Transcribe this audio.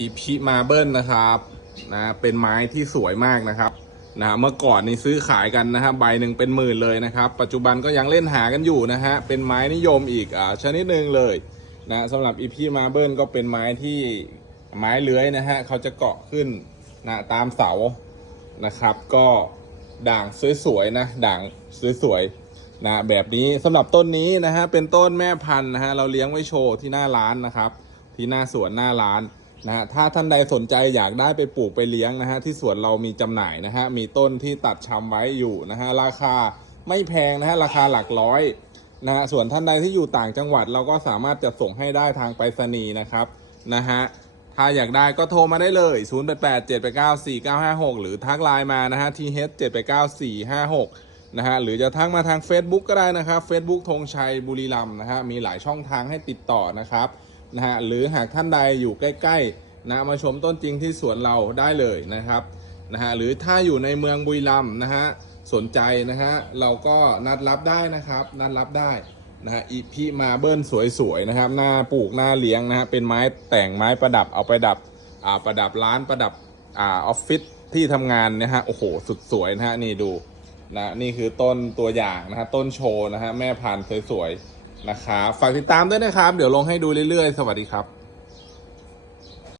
อีพีมาเบิลนะครับนะเป็นไม้ที่สวยมากนะครับนะเมื่อก่อนนี่ซื้อขายกันนะครับใบหนึ่งเป็นหมื่นเลยนะครับ ปัจจุบันก็ยังเล่นหากันอยู่นะฮะเป็นไม้นิยมอีกอ่าชนิดหนึ่งเลยนะสำหรับอีพีมาเบิลก็เป็นไม้ที่ไม้เลื้อยนะฮะเขาจะเกาะขึ้นนะตามเสานะครับ ก็ด่างสวยๆนะด่างสวยๆนะแบบนี้สำหรับต้นนี้นะฮะเป็นต้นแม่พันธุ์นะฮะเราเลี้ยงไว้โชว์ที่หน้าร้านนะครับ ที่หน้าสวนหน้าร้าน นะฮะถ้าท่านใดสนใจอยากได้ไปปลูกไปเลี้ยงนะฮะที่สวนเรามีจำหน่ายนะฮะมีต้นที่ตัดชำไว้อยู่นะฮะราคาไม่แพงนะฮะราคาหลักร้อยนะฮะส่วนท่านใดที่อยู่ต่างจังหวัดเราก็สามารถจะส่งให้ได้ทางไปรษณีย์นะครับนะฮะถ้าอยากได้ก็โทรมาได้เลย 0 8 8 7 8 9 4 9 5 6 หรือทักไลน์มานะฮะ t h 7 8 9 4 5 6 นะฮะ หรือจะทักมาทาง Facebook ก็ได้นะครับ Facebook ธงชัยบุรีรัมย์นะฮะ มีหลายช่องทางให้ติดต่อนะครับ นะฮะ หรือหากท่านใดอยู่ใกล้ ๆ นะมาชมต้นจริงที่สวนเราได้เลยนะครับนะฮะหรือถ้าอยู่ในเมืองบุรีรัมย์นะฮะสนใจนะฮะเราก็นัดรับได้นะครับนัดรับได้นะฮะอีพีมาเบิลสวยๆนะครับ หน้าปลูกหน้าเลี้ยงนะฮะเป็นไม้แต่งไม้ประดับเอาไปดับอ่าประดับร้านประดับอ่าออฟฟิศที่ทำงานนะฮะโอ้โหสุดสวยนะฮะนี่ดูนะนี่คือต้นตัวอย่างนะฮะต้นโชว์นะฮะแม่พันธุ์สวยๆนะครับฝากติดตามด้วยนะครับ เดี๋ยวลงให้ดูเรื่อยๆ สวัสดีครับ